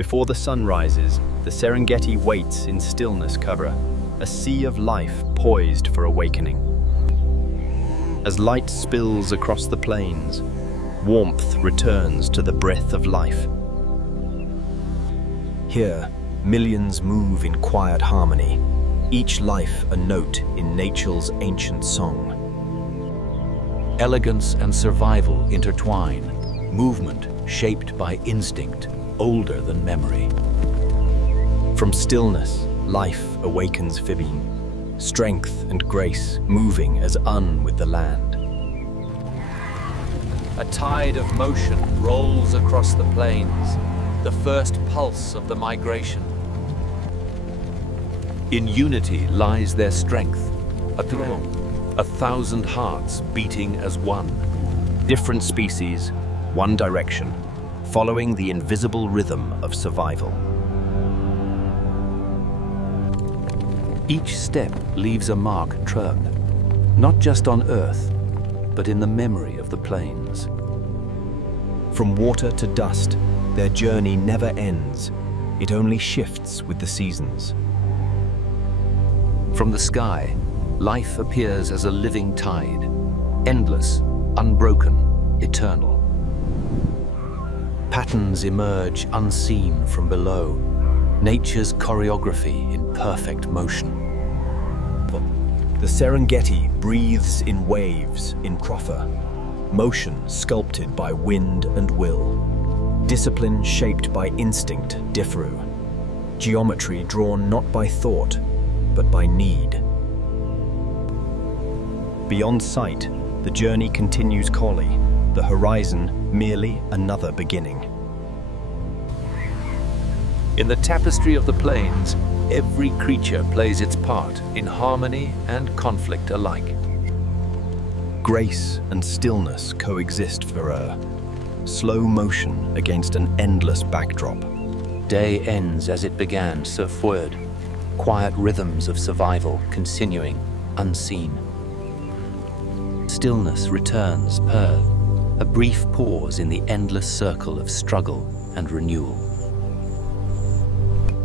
Before the sun rises, the Serengeti waits in stillness cover, a sea of life poised for awakening. As light spills across the plains, warmth returns to the breath of life. Here, millions move in quiet harmony, each life a note in nature's ancient song. Elegance and survival intertwine, movement shaped by instinct, older than memory. From stillness, life awakens fibbing, strength and grace moving as un with the land. A tide of motion rolls across the plains, the first pulse of the migration. In unity lies their strength, a thousand hearts beating as one. Different species, one direction, following the invisible rhythm of survival. Each step leaves a mark trod, not just on Earth, but in the memory of the plains. From water to dust, their journey never ends. It only shifts with the seasons. From the sky, life appears as a living tide, endless, unbroken, eternal. Patterns emerge unseen from below, nature's choreography in perfect motion. The Serengeti breathes in waves in proffer, motion sculpted by wind and will, discipline shaped by instinct, diffru, geometry drawn not by thought, but by need. Beyond sight, the journey continues calmly, the horizon merely another beginning. In the tapestry of the plains, every creature plays its part in harmony and conflict alike. Grace and stillness coexist for her, slow motion against an endless backdrop. Day ends as it began, so forward, quiet rhythms of survival continuing, unseen. Stillness returns, a brief pause in the endless circle of struggle and renewal.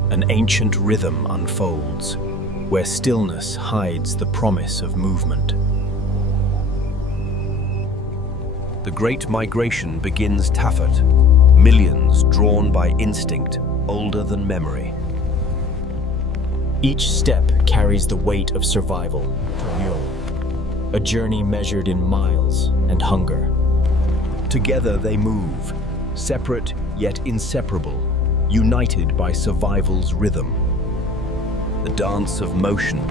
An ancient rhythm unfolds, where stillness hides the promise of movement. The Great Migration begins Tafet, millions drawn by instinct, older than memory. Each step carries the weight of survival, a journey measured in miles and hunger. Together they move, separate yet inseparable, united by survival's rhythm. The dance of motion,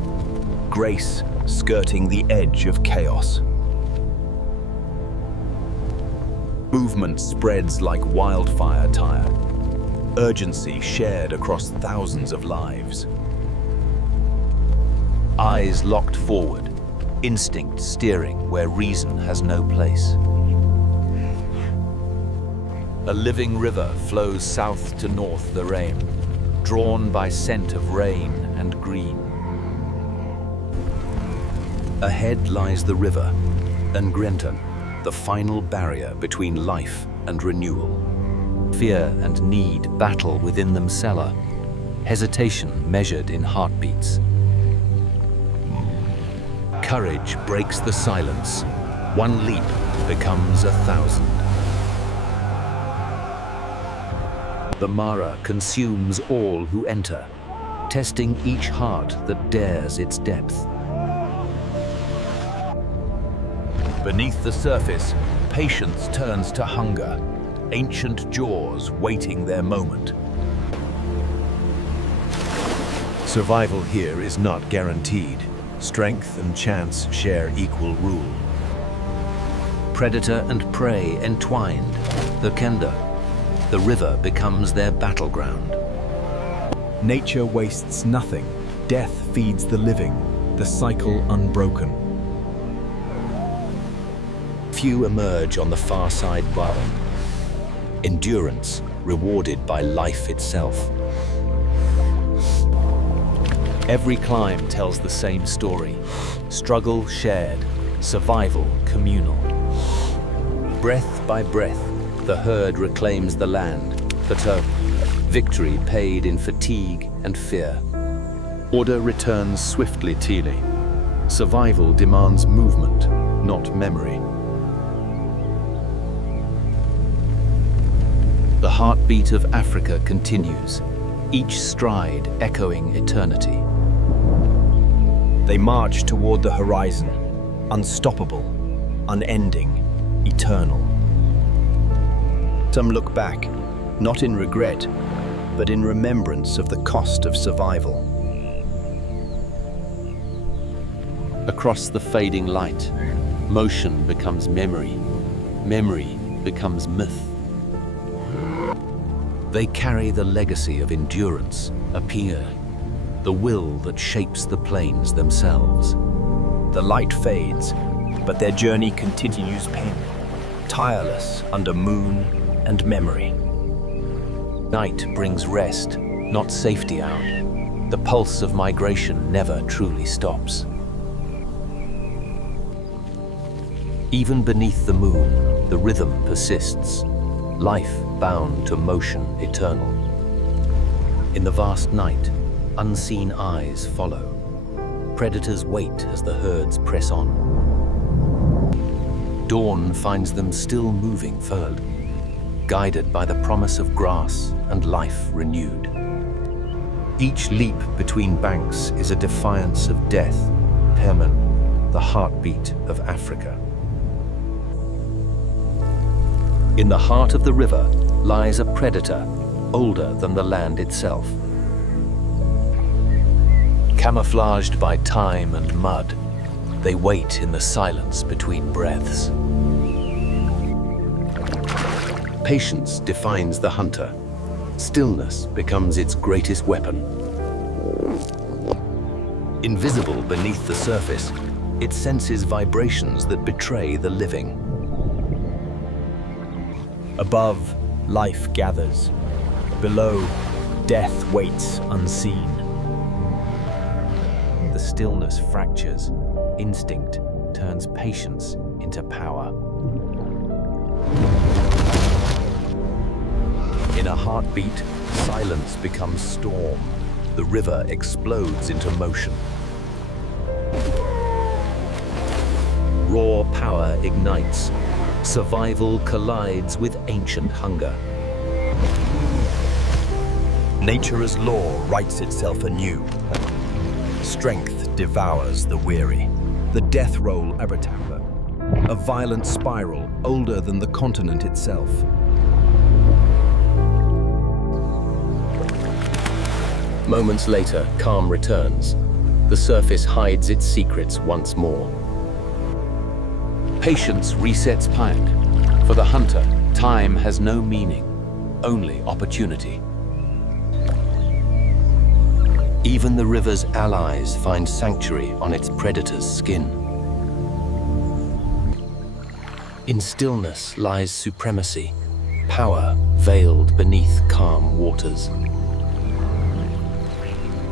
grace skirting the edge of chaos. Movement spreads like wildfire tire, urgency shared across thousands of lives. Eyes locked forward, instinct steering where reason has no place. A living river flows south to north the rain, drawn by scent of rain and green. Ahead lies the river, Ngrenton, the final barrier between life and renewal. Fear and need battle within themselves, hesitation measured in heartbeats. Courage breaks the silence. One leap becomes 1,000. The Mara consumes all who enter, testing each heart that dares its depth. Beneath the surface, patience turns to hunger, ancient jaws waiting their moment. Survival here is not guaranteed. Strength and chance share equal rule. Predator and prey entwined, the kenda. The river becomes their battleground. Nature wastes nothing. Death feeds the living, the cycle unbroken. Few emerge on the far side bottom. Endurance rewarded by life itself. Every climb tells the same story. Struggle shared, survival communal. Breath by breath, the herd reclaims the land, plateau, victory paid in fatigue and fear. Order returns swiftly. Survival demands movement, not memory. The heartbeat of Africa continues, each stride echoing eternity. They march toward the horizon, unstoppable, unending, eternal. Some look back, not in regret, but in remembrance of the cost of survival. Across the fading light, motion becomes memory, memory becomes myth. They carry the legacy of endurance, appear, the will that shapes the plains themselves. The light fades, but their journey continues tireless under moon and memory. Night brings rest, not safety out. The pulse of migration never truly stops. Even beneath the moon, the rhythm persists, life bound to motion eternal. In the vast night, unseen eyes follow. Predators wait as the herds press on. Dawn finds them still moving forward, guided by the promise of grass and life renewed. Each leap between banks is a defiance of death. Perman, the heartbeat of Africa. In the heart of the river lies a predator older than the land itself. Camouflaged by time and mud, they wait in the silence between breaths. Patience defines the hunter. Stillness becomes its greatest weapon. Invisible beneath the surface, it senses vibrations that betray the living. Above, life gathers. Below, death waits unseen. The stillness fractures. Instinct turns patience into power. In a heartbeat, silence becomes storm. The river explodes into motion. Raw power ignites. Survival collides with ancient hunger. Nature's law writes itself anew. Strength devours the weary. The death roll Abertamba, a violent spiral older than the continent itself. Moments later, calm returns. The surface hides its secrets once more. Patience resets plant. For the hunter, time has no meaning, only opportunity. Even the river's allies find sanctuary on its predator's skin. In stillness lies supremacy, power veiled beneath calm waters.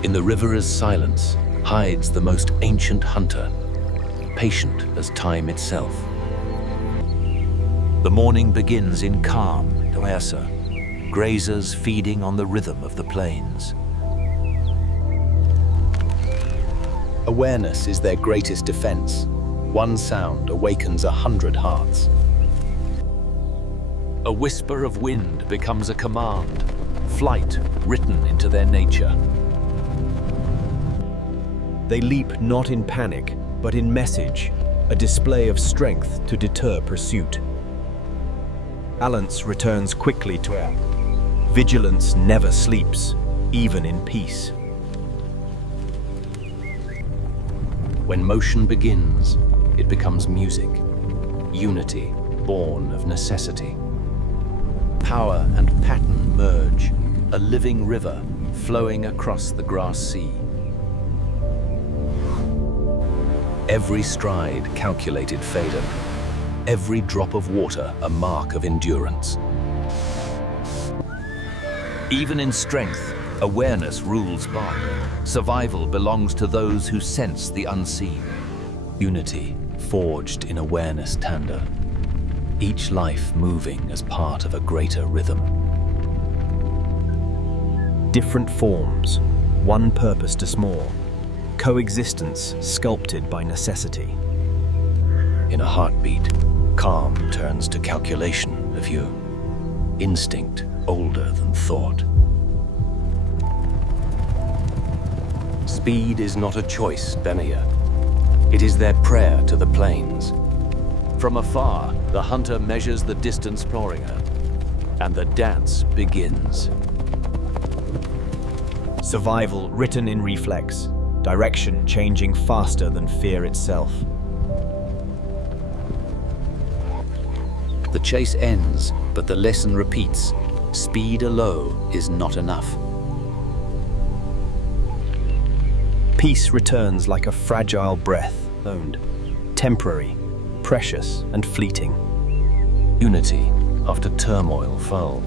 In the river's silence hides the most ancient hunter, patient as time itself. The morning begins in calm, Doersa, grazers feeding on the rhythm of the plains. Awareness is their greatest defense. One sound awakens 100 hearts. A whisper of wind becomes a command, flight written into their nature. They leap not in panic, but in message, a display of strength to deter pursuit. Balance returns quickly to air. Vigilance never sleeps, even in peace. When motion begins, it becomes music, unity born of necessity. Power and pattern merge, a living river flowing across the grass sea. Every stride calculated Phaedon, every drop of water a mark of endurance. Even in strength, awareness rules by. Survival belongs to those who sense the unseen. Unity forged in awareness tandem, each life moving as part of a greater rhythm. Different forms, one purpose to small. Coexistence sculpted by necessity. In a heartbeat, calm turns to calculation of you. Instinct older than thought. Speed is not a choice, Benaya. It is their prayer to the plains. From afar, the hunter measures the distance exploring her, and the dance begins. Survival written in reflex, direction changing faster than fear itself. The chase ends, but the lesson repeats. Speed alone is not enough. Peace returns like a fragile breath, owned, temporary, precious and fleeting. Unity after turmoil fell.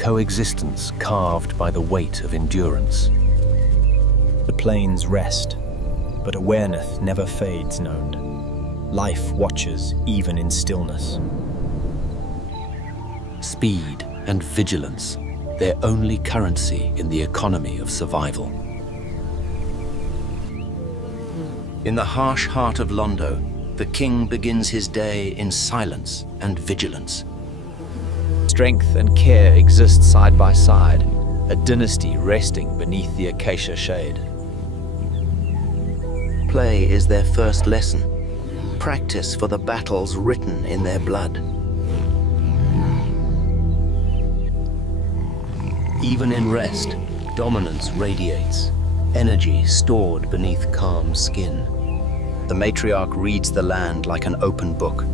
Coexistence carved by the weight of endurance. The plains rest, but awareness never fades, known. Life watches even in stillness. Speed and vigilance, their only currency in the economy of survival. In the harsh heart of Londo, the king begins his day in silence and vigilance. Strength and care exist side by side, a dynasty resting beneath the acacia shade. Play is their first lesson, practice for the battles written in their blood. Even in rest, dominance radiates, energy stored beneath calm skin. The matriarch reads the land like an open book,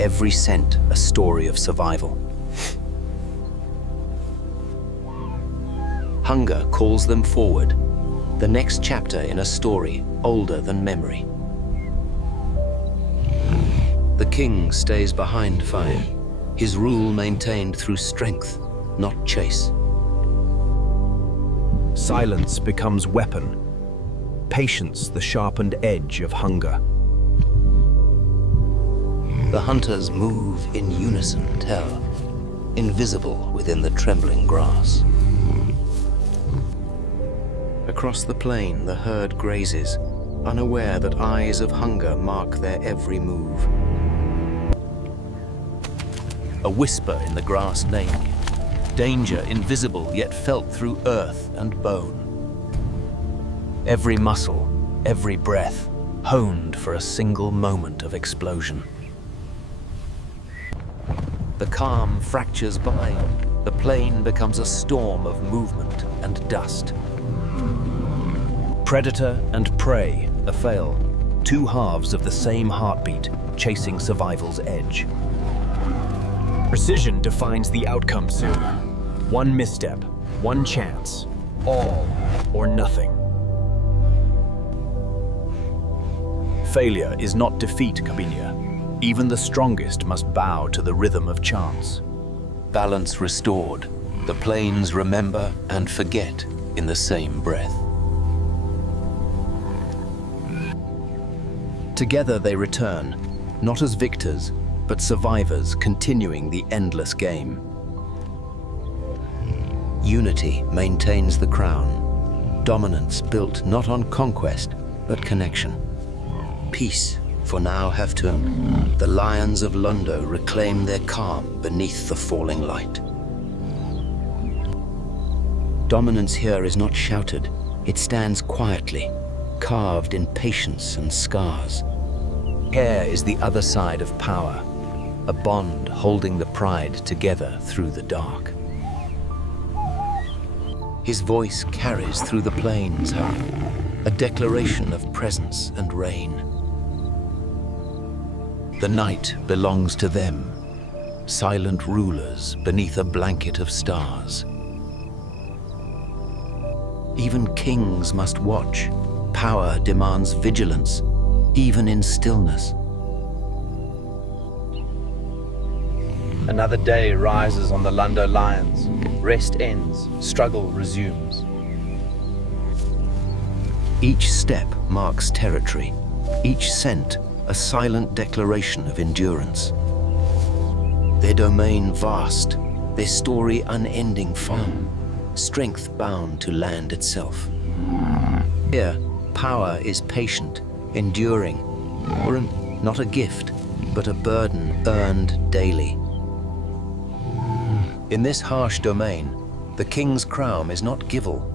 every scent a story of survival. Hunger calls them forward, the next chapter in a story older than memory. The king stays behind fire, his rule maintained through strength, not chase. Silence becomes weapon, patience the sharpened edge of hunger. The hunters move in unison, tell, invisible within the trembling grass. Across the plain, the herd grazes, unaware that eyes of hunger mark their every move. A whisper in the grass naming it. Danger invisible yet felt through earth and bone. Every muscle, every breath, honed for a single moment of explosion. The calm fractures by, the plain becomes a storm of movement and dust. Predator and prey, a fail, two halves of the same heartbeat, chasing survival's edge. Precision defines the outcome soon. One misstep, one chance, all or nothing. Failure is not defeat, Cabinia. Even the strongest must bow to the rhythm of chance. Balance restored, the plains remember and forget in the same breath. Together they return, not as victors, but survivors continuing the endless game. Unity maintains the crown, dominance built not on conquest, but connection. Peace, for now have turned. The Lions of Londo reclaim their calm beneath the falling light. Dominance here is not shouted, it stands quietly, carved in patience and scars. Care is the other side of power, a bond holding the pride together through the dark. His voice carries through the plains, a declaration of presence and reign. The night belongs to them, silent rulers beneath a blanket of stars. Even kings must watch. Power demands vigilance, even in stillness. Another day rises on the Londo Lions. Rest ends, struggle resumes. Each step marks territory, each scent a silent declaration of endurance. Their domain vast, their story unending fun. strength bound to land itself. Here, power is patient, enduring, not a gift, but a burden earned daily. In this harsh domain, the king's crown is not givel,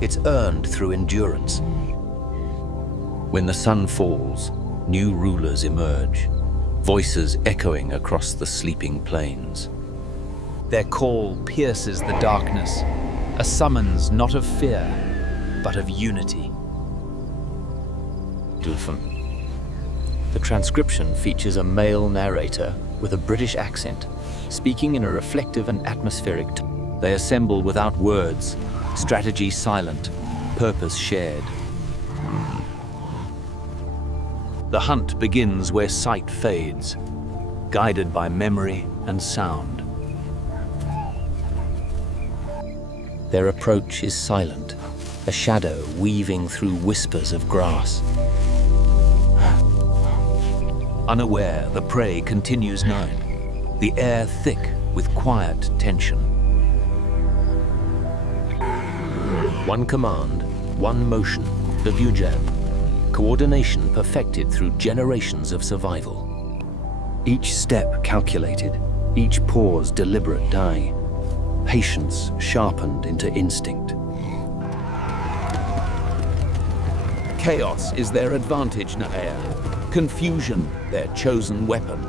it's earned through endurance. When the sun falls, new rulers emerge, voices echoing across the sleeping plains. Their call pierces the darkness, a summons not of fear, but of unity. The transcription features a male narrator with a British accent, speaking in a reflective and atmospheric tone. They assemble without words, strategy silent, purpose shared. The hunt begins where sight fades, guided by memory and sound. Their approach is silent, a shadow weaving through whispers of grass. Unaware, the prey continues known, the air thick with quiet tension. One command, one motion, the Vujab. Coordination perfected through generations of survival. Each step calculated, each pause deliberate dying. Patience sharpened into instinct. Chaos is their advantage, Nair. Confusion, their chosen weapon.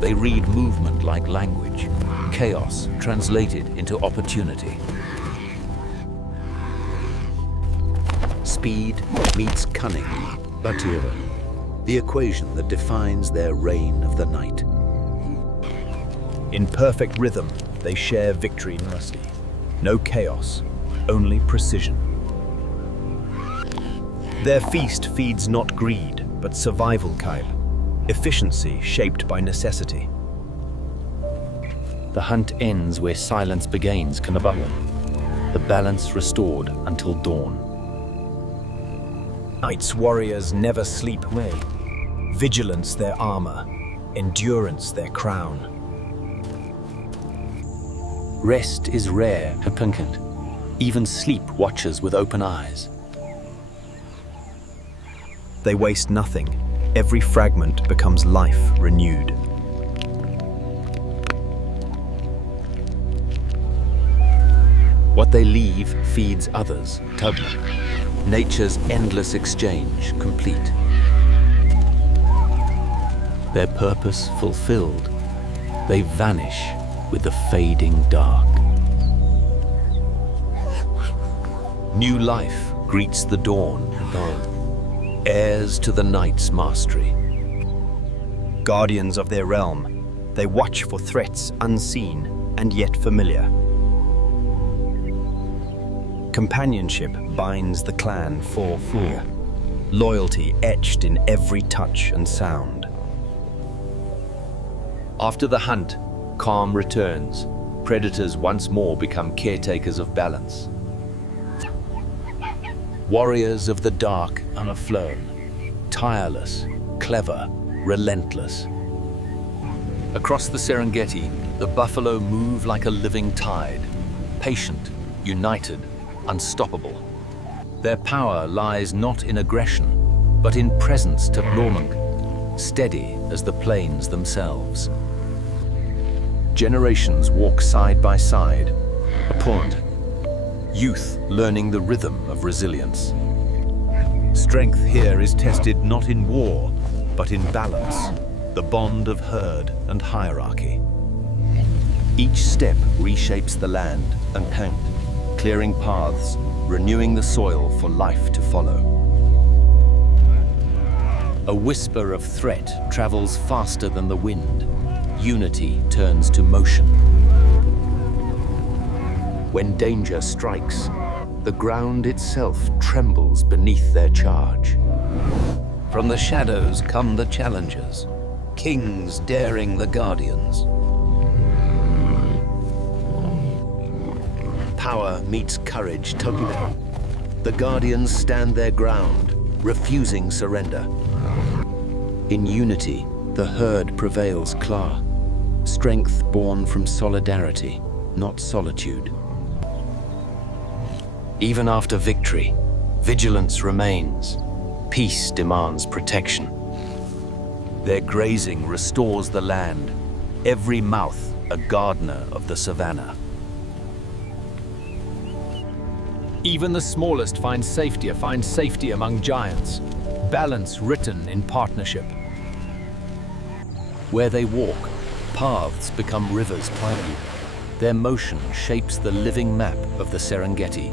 They read movement like language. Chaos translated into opportunity. Speed meets cunning, Batira, the equation that defines their reign of the night. In perfect rhythm, they share victory mercy. No chaos, only precision. Their feast feeds not greed, but survival Kaib. Efficiency shaped by necessity. The hunt ends where silence begins, Kanabalan. The balance restored until dawn. Night's warriors never sleep away. Vigilance their armor, endurance their crown. Rest is rare, Hapunkant. Even sleep watches with open eyes. They waste nothing. Every fragment becomes life renewed. What they leave feeds others, Tubman. Nature's endless exchange complete. Their purpose fulfilled, they vanish with the fading dark. New life greets the dawn, heirs to the night's mastery. Guardians of their realm, they watch for threats unseen and yet familiar. Companionship binds the clan for fear, loyalty etched in every touch and sound. After the hunt, calm returns. Predators once more become caretakers of balance. Warriors of the dark unaflown, tireless, clever, relentless. Across the Serengeti, the buffalo move like a living tide, patient, united, unstoppable. Their power lies not in aggression, but in presence to Lormunk, steady as the plains themselves. Generations walk side by side, appalled. Youth learning the rhythm of resilience. Strength here is tested not in war, but in balance, the bond of herd and hierarchy. Each step reshapes the land and count, clearing paths, renewing the soil for life to follow. A whisper of threat travels faster than the wind. Unity turns to motion. When danger strikes, the ground itself trembles beneath their charge. From the shadows come the challengers, kings daring the guardians. Power meets courage, Tugman. The guardians stand their ground, refusing surrender. In unity, the herd prevails strength born from solidarity, not solitude. Even after victory, vigilance remains. Peace demands protection. Their grazing restores the land, every mouth a gardener of the savannah. Even the smallest find safety among giants, balance written in partnership. Where they walk, paths become rivers. Their motion shapes the living map of the Serengeti.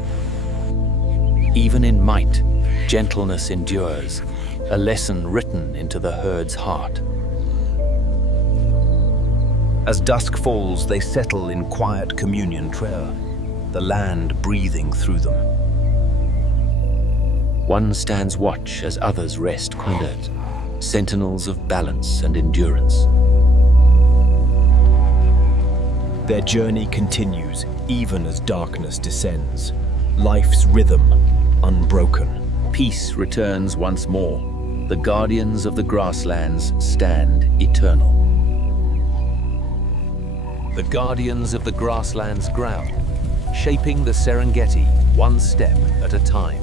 Even in might, gentleness endures, a lesson written into the herd's heart. As dusk falls, they settle in quiet communion, the land breathing through them. One stands watch as others rest quiet, sentinels of balance and endurance. Their journey continues, even as darkness descends. Life's rhythm, unbroken. Peace returns once more. The guardians of the grasslands stand eternal. The guardians of the grasslands ground, shaping the Serengeti one step at a time.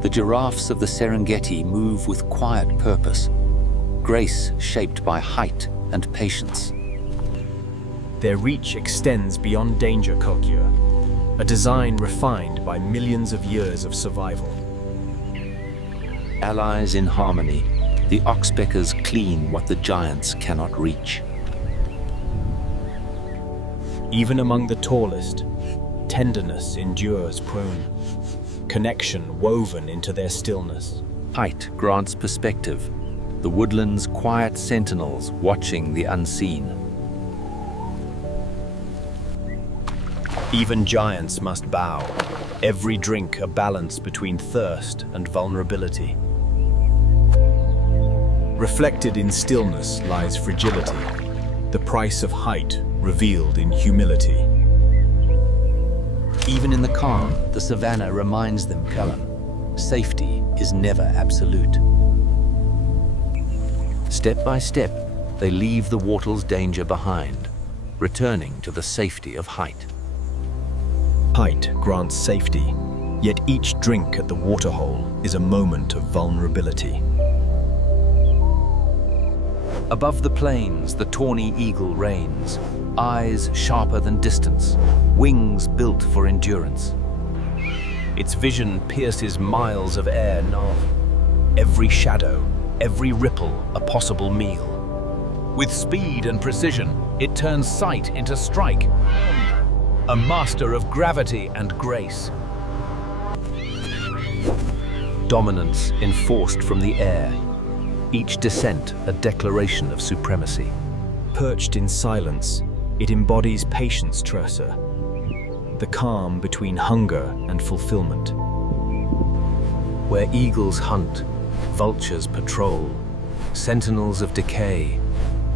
The giraffes of the Serengeti move with quiet purpose, grace shaped by height and patience. Their reach extends beyond danger, a design refined by millions of years of survival. Allies in harmony, the oxpeckers clean what the giants cannot reach. Even among the tallest, tenderness endures prone, connection woven into their stillness. Height grants perspective, the woodlands' quiet sentinels watching the unseen. Even giants must bow, every drink a balance between thirst and vulnerability. Reflected in stillness lies fragility, the price of height revealed in humility. Even in the calm, the savannah reminds them, safety is never absolute. Step by step, they leave the water's danger behind, returning to the safety of height. Height grants safety, yet each drink at the waterhole is a moment of vulnerability. Above the plains, the tawny eagle reigns, eyes sharper than distance, wings built for endurance. Its vision pierces miles of air, every shadow, every ripple a possible meal. With speed and precision, it turns sight into strike, a master of gravity and grace. Dominance enforced from the air, each descent a declaration of supremacy. Perched in silence, it embodies patience, the calm between hunger and fulfillment. Where eagles hunt, vultures patrol, sentinels of decay,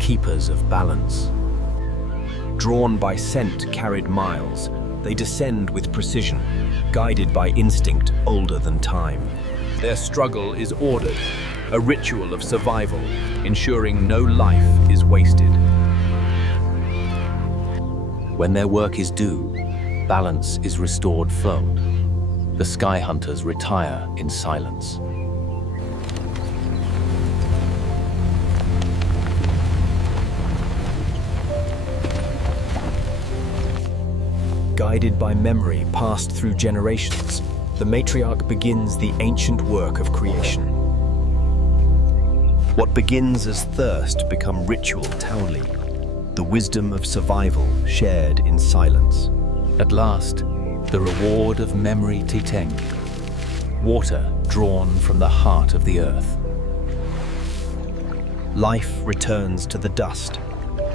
keepers of balance. Drawn by scent carried miles, they descend with precision, guided by instinct older than time. Their struggle is ordered, a ritual of survival, ensuring no life is wasted. When their work is due, balance is restored flow. The sky hunters retire in silence. Guided by memory passed through generations, the matriarch begins the ancient work of creation. What begins as thirst become ritual Tauli, the wisdom of survival shared in silence. At last, the reward of memory Titeng, water drawn from the heart of the earth. Life returns to the dust,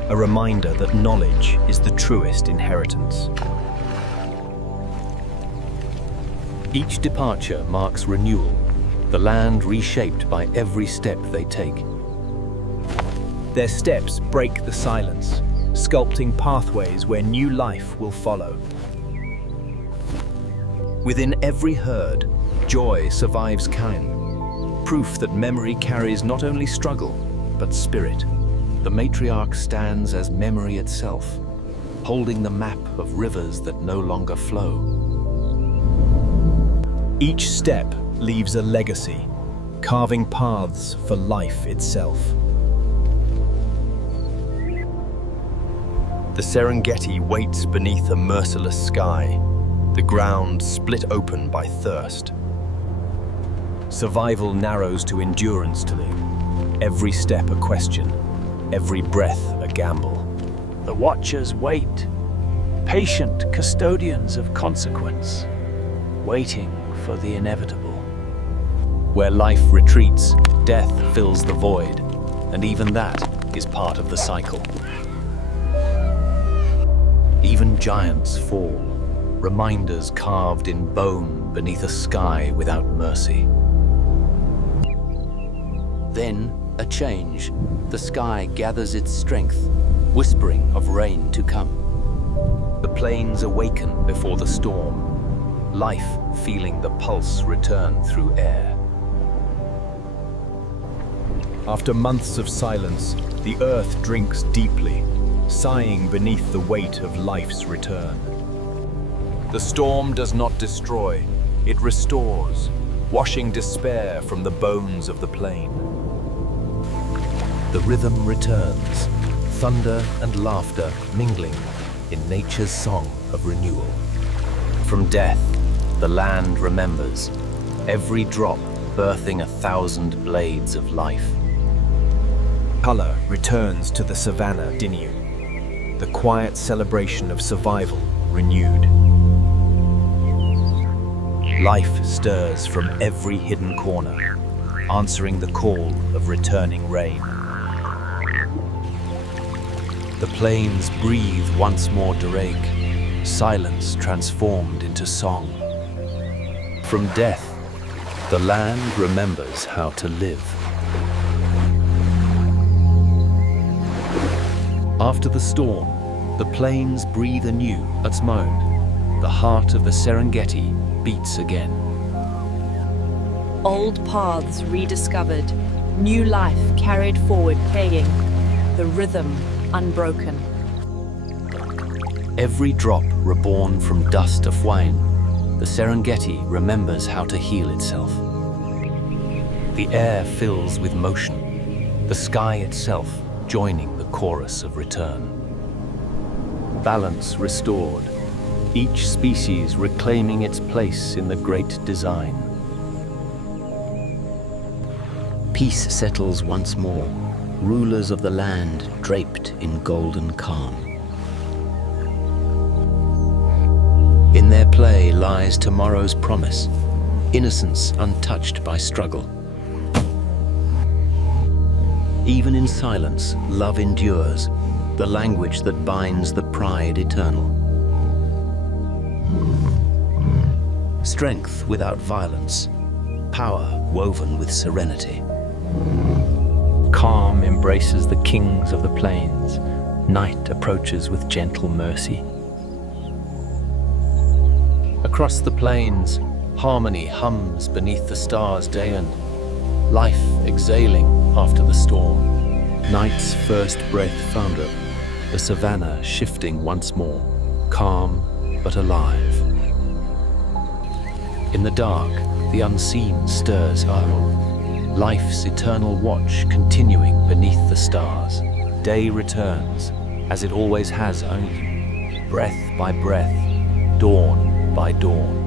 a reminder that knowledge is the truest inheritance. Each departure marks renewal, the land reshaped by every step they take. Their steps break the silence, sculpting pathways where new life will follow. Within every herd, joy survives Cunning, proof that memory carries not only struggle, but spirit. The matriarch stands as memory itself, holding the map of rivers that no longer flow. Each step leaves a legacy, carving paths for life itself. The Serengeti waits beneath a merciless sky, the ground split open by thirst. Survival narrows to endurance today, every step a question, every breath a gamble. The watchers wait, patient custodians of consequence, waiting for the inevitable. Where life retreats, death fills the void, and even that is part of the cycle. Even giants fall, reminders carved in bone beneath a sky without mercy. Then, a change. The sky gathers its strength, whispering of rain to come. The plains awaken before the storm, life feeling the pulse return through air. After months of silence, the earth drinks deeply, sighing beneath the weight of life's return. The storm does not destroy, it restores, washing despair from the bones of the plain. The rhythm returns, thunder and laughter mingling in nature's song of renewal. From death, the land remembers, every drop birthing 1,000 blades of life. Color returns to the Savannah Dinu, the quiet celebration of survival renewed. Life stirs from every hidden corner, answering the call of returning rain. The plains breathe once more Drake, silence transformed into song. From death, the land remembers how to live. After the storm, the plains breathe anew at Smode. The heart of the Serengeti beats again. Old paths rediscovered, new life carried forward, paying the rhythm unbroken. Every drop reborn from dust of wine, the Serengeti remembers how to heal itself. The air fills with motion, the sky itself joining the chorus of return. Balance restored, each species reclaiming its place in the great design. Peace settles once more, rulers of the land draped in golden calm. In their play lies tomorrow's promise, innocence untouched by struggle. Even in silence, love endures, the language that binds the pride eternal. Strength without violence, power woven with serenity. Calm embraces the kings of the plains. Night approaches with gentle mercy. Across the plains, harmony hums beneath the stars day and life exhaling after the storm. Night's first breath found her, the savannah shifting once more, calm but alive. In the dark, the unseen stirs up, life's eternal watch continuing beneath the stars. Day returns, as it always has only, breath by breath, dawn by dawn.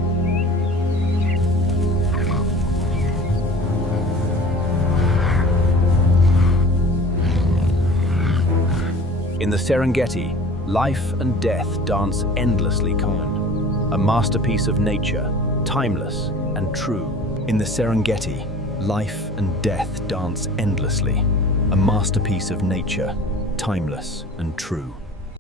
In the Serengeti, life and death dance endlessly kind, a masterpiece of nature, timeless and true. In the Serengeti, life and death dance endlessly, a masterpiece of nature, timeless and true.